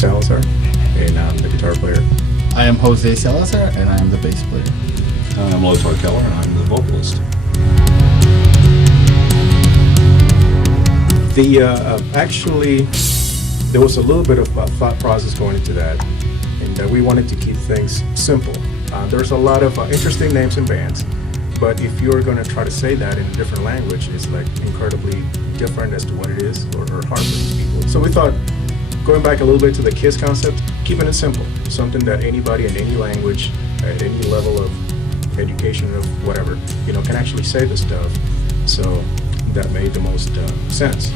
Salazar, and I'm the guitar player. I am Jose Salazar, and I am the bass player. I'm Keller, and I'm the vocalist. Actually, there was a little bit of thought process going into that, and we wanted to keep things simple. There's a lot of interesting names in bands, but if you're going to try to say that in a different language, it's like incredibly different as to what it is, or hard for people. So we thought, going back a little bit to the KISS concept, keeping it simple, something that anybody in any language, at any level of education of whatever, can actually say this stuff. So that made the most sense.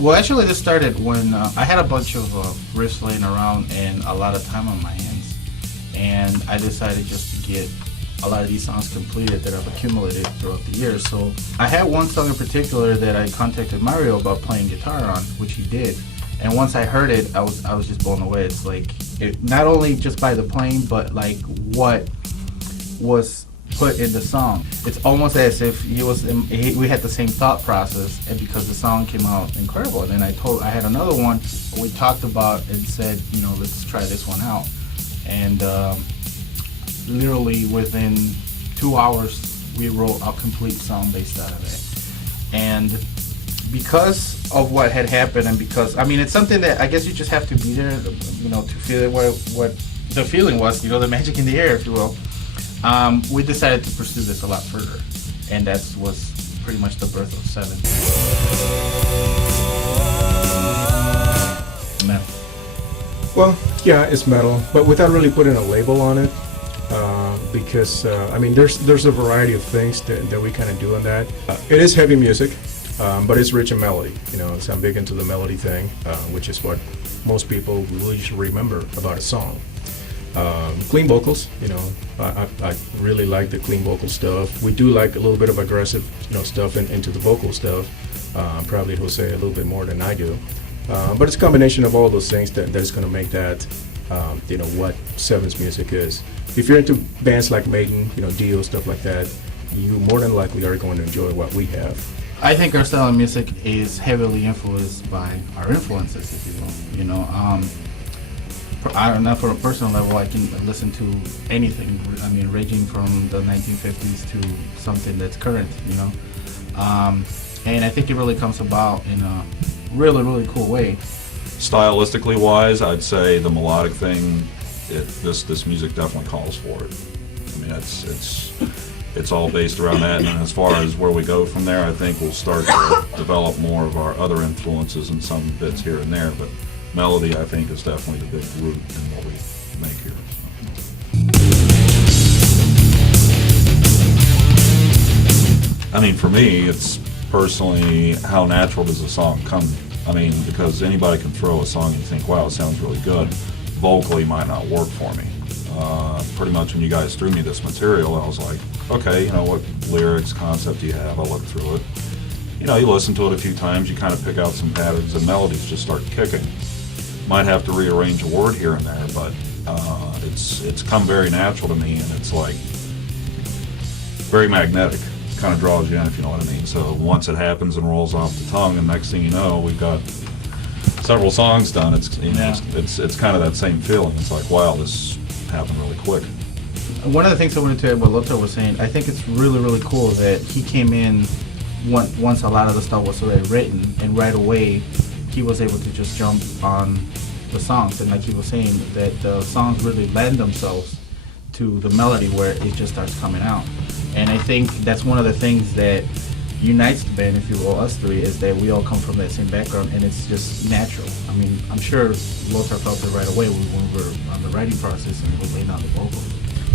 Well, actually, this started when I had a bunch of riffs laying around and a lot of time on my hands, and I decided just to get a lot of these songs completed that I've accumulated throughout the years. So I had one song in particular that I contacted Mario about playing guitar on, which he did. And once I heard it, I was just blown away. It's like, not only just by the playing, but like what was put in the song. It's almost as if we had the same thought process, and because the song came out incredible. And then I had another one we talked about and said, let's try this one out. And literally within 2 hours, we wrote a complete song based out of it. And because of what had happened, and because, it's something that I guess you just have to be there, to feel it, what the feeling was, the magic in the air, if you will. We decided to pursue this a lot further, and that was pretty much the birth of Seven. Metal. Well, yeah, it's metal, but without really putting a label on it, because there's a variety of things that we kind of do on that. It is heavy music, but it's rich in melody. So I'm big into the melody thing, which is what most people will usually remember about a song. Clean vocals, I really like the clean vocal stuff. We do like a little bit of aggressive, stuff into the vocal stuff. Probably Jose a little bit more than I do. But it's a combination of all those things that is going to make that, what Seven's music is. If you're into bands like Maiden, Dio, stuff like that, you more than likely are going to enjoy what we have. I think our style of music is heavily influenced by our influences, if you will. I don't know, from a personal level, I can listen to anything. Ranging from the 1950s to something that's current, And I think it really comes about in a really, really cool way. Stylistically wise, I'd say the melodic thing, this music definitely calls for it. It's all based around that, and as far as where we go from there, I think we'll start to develop more of our other influences and some bits here and there, but melody, I think, is definitely the big root in what we make here. For me, it's personally, how natural does a song come? Because anybody can throw a song and you think, wow, it sounds really good. Vocally might not work for me. Pretty much when you guys threw me this material, I was like, okay, what lyrics, concept do you have? I'll look through it. You listen to it a few times, you kind of pick out some patterns, and melodies just start kicking. Might have to rearrange a word here and there, but it's come very natural to me, and it's like very magnetic. Kind of draws you in, if you know what I mean. So once it happens and rolls off the tongue, and next thing you know, we've got several songs done. It's kind of that same feeling. It's like, wow, this happened really quick. One of the things I wanted to add, what Lothar was saying, I think it's really, really cool that he came in once a lot of the stuff was already written, and right away he was able to just jump on the songs. And like he was saying, that the songs really lend themselves to the melody where it just starts coming out. And I think that's one of the things that unites the band, if you will, us three, is that we all come from that same background, and it's just natural. I'm sure Lothar felt it right away when we were on the writing process and we were laying out the vocals.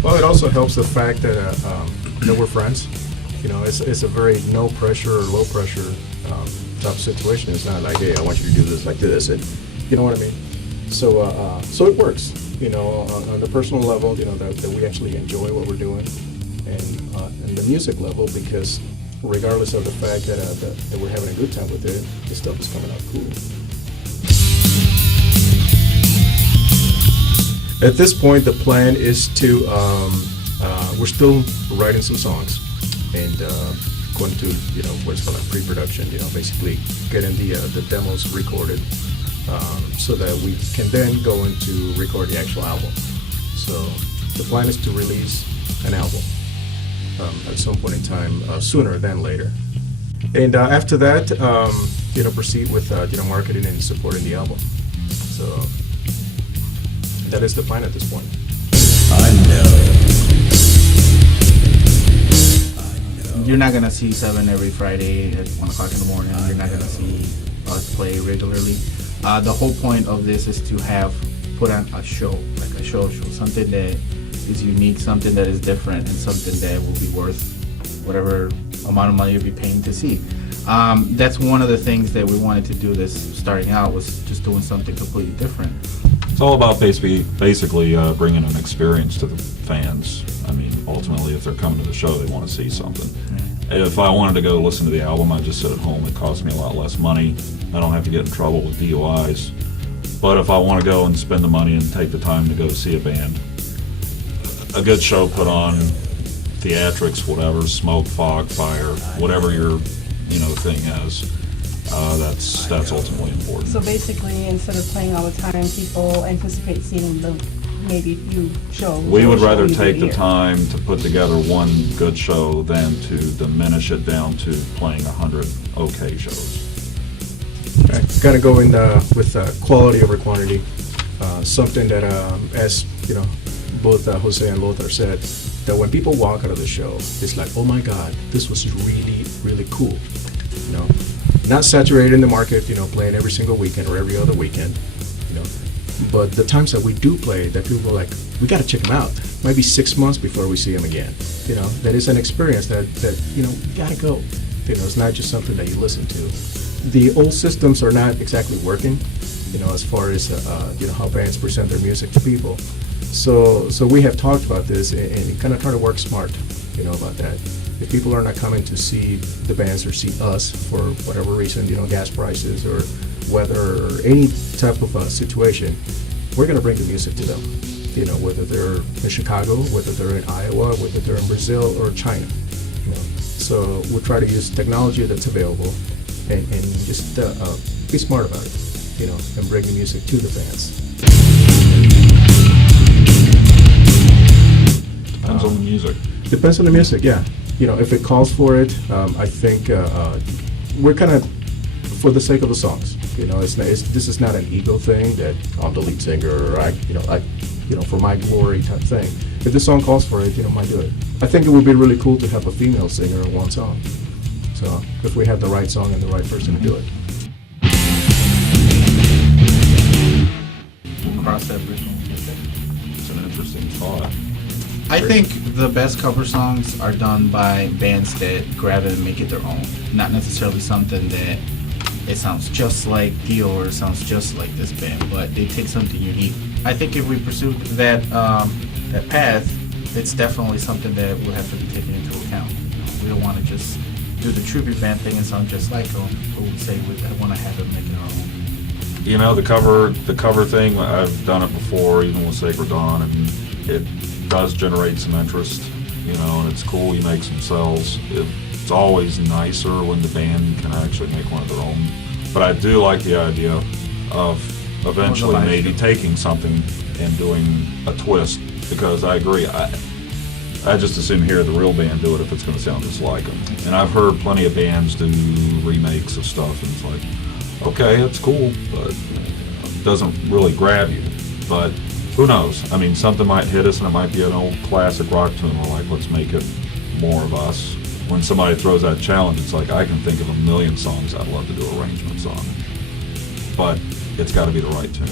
Well, it also helps the fact that we're friends. It's a very no pressure or low pressure type situation. It's not like, hey, I want you to do this like this, and you know what I mean. So it works. On the personal level, that we actually enjoy what we're doing, and the music level, because regardless of the fact that we're having a good time with it, this stuff is coming out cool. At this point, the plan is to, we're still writing some songs, and going to, what's called like pre-production, basically getting the demos recorded, so that we can then go into record the actual album. So the plan is to release an album at some point in time, sooner than later. And after that, proceed with marketing and supporting the album. So that is the plan at this point. I know. You're not gonna see Seven every Friday at 1 o'clock in the morning. You're not gonna see us play regularly. The whole point of this is to put on a show, like a show, something that is unique, something that is different, and something that will be worth whatever amount of money you'll be paying to see. That's one of the things that we wanted to do this starting out, was just doing something completely different. It's all about basically bringing an experience to the fans. I mean, ultimately, if they're coming to the show, they want to see something. If I wanted to go listen to the album, I'd just sit at home. It costs me a lot less money. I don't have to get in trouble with DUIs. But if I want to go and spend the money and take the time to go see a band, a good show put on, theatrics, whatever, smoke, fog, fire, whatever your thing is, that's ultimately important. So basically, instead of playing all the time, people anticipate seeing the maybe few shows. We would rather you do take the here. time to put together one good show than to diminish it down to playing 100 okay shows. Kind of go in with quality over quantity. Something that, as both Jose and Lothar said, that when people walk out of the show, it's like, oh my God, this was really, really cool. Not saturated in the market, playing every single weekend or every other weekend, But the times that we do play, that people are like, we got to check them out. Might be 6 months before we see them again. That is an experience that you got to go. It's not just something that you listen to. The old systems are not exactly working, as far as how bands present their music to people. So we have talked about this and kind of try to work smart, about that. If people are not coming to see the bands or see us for whatever reason, gas prices or weather or any type of situation, we're going to bring the music to them. Whether they're in Chicago, whether they're in Iowa, whether they're in Brazil or China. So we'll try to use technology that's available and just be smart about it, and bring the music to the fans. Depends on the music. Depends on the music, yeah. If it calls for it, I think we're kind of for the sake of the songs. This is not an ego thing that I'm the lead singer or I for my glory type thing. If the song calls for it, might do it. I think it would be really cool to have a female singer in one song. So if we have the right song and the right person to do it. We'll cross that bridge when we get there. It's an interesting thought. I think the best cover songs are done by bands that grab it and make it their own. Not necessarily something that it sounds just like Dio or it sounds just like this band, but they take something unique. I think if we pursue that path, it's definitely something that will have to be taken into account. We don't want to just do the tribute band thing and sound just like them, but we say we want to have it make it our own. The cover thing, I've done it before, even with Sacred Dawn, and it does generate some interest, and it's cool. You make some sales. It's always nicer when the band can actually make one of their own. But I do like the idea of eventually maybe taking something and doing a twist, because I agree. I just assume hear the real band do it if it's going to sound just like them. And I've heard plenty of bands do remakes of stuff, and it's like, okay, it's cool, but it doesn't really grab you. But who knows? I mean, something might hit us, and it might be an old classic rock tune. We're like, let's make it more of us. When somebody throws that challenge, it's like, I can think of a million songs I'd love to do arrangements on. But it's got to be the right tune.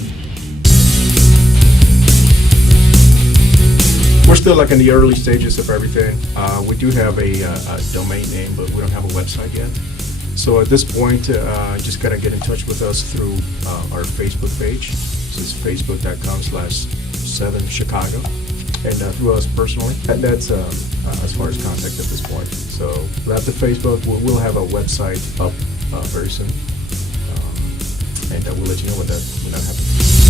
We're still like in the early stages of everything. We do have a domain name, but we don't have a website yet. So at this point, just gotta get in touch with us through our Facebook page. This is facebook.com/7Chicago, and through us personally. And that's as far as contact at this point. So after Facebook, we'll have a website up very soon, and we'll let you know when that happens.